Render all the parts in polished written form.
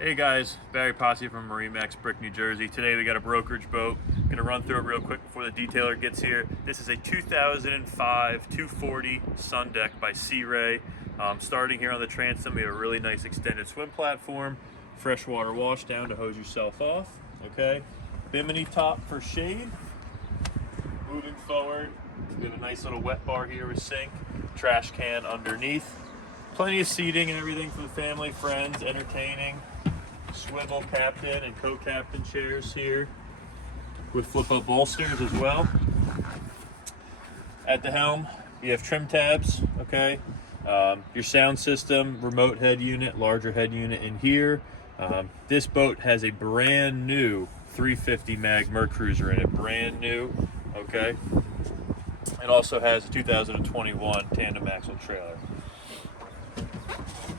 Hey guys, Barry Posse from MarineMax Brick, New Jersey. Today we got a brokerage boat. Gonna run through it real quick before the detailer gets here. This is a 2005 240 Sundeck by Sea Ray. Starting here on the transom, we have a really nice extended swim platform, freshwater wash down to hose yourself off. Okay, bimini top for shade. Moving forward, we have a nice little wet bar here with sink, trash can underneath. Plenty of seating and everything for the family, friends, entertaining. Swivel captain and co-captain chairs here with flip-up bolsters as well. At the helm, you have trim tabs, okay? Your sound system, remote head unit, larger head unit in here. This boat has a brand new 350 mag Mercruiser in it, brand new, okay? It also has a 2021 tandem axle trailer.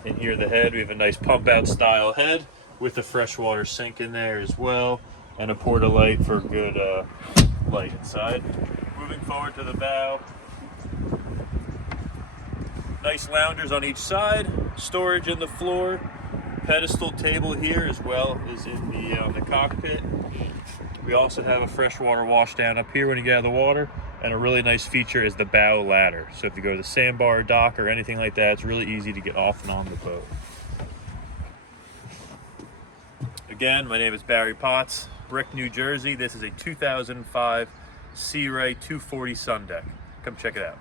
In here, the head, we have a nice pump-out style head with a freshwater sink in there as well, and a portlight for good light inside. Moving forward to the bow, nice loungers on each side, storage in the floor, pedestal table here as well as in the cockpit. We also have a freshwater wash down up here when you get out of the water, and a really nice feature is the bow ladder. So if you go to the sandbar, dock, or anything like that, it's really easy to get off and on the boat. Again, my name is Barry Potts, Brick, New Jersey. This is a 2005 Sea Ray 240 Sundeck. Come check it out.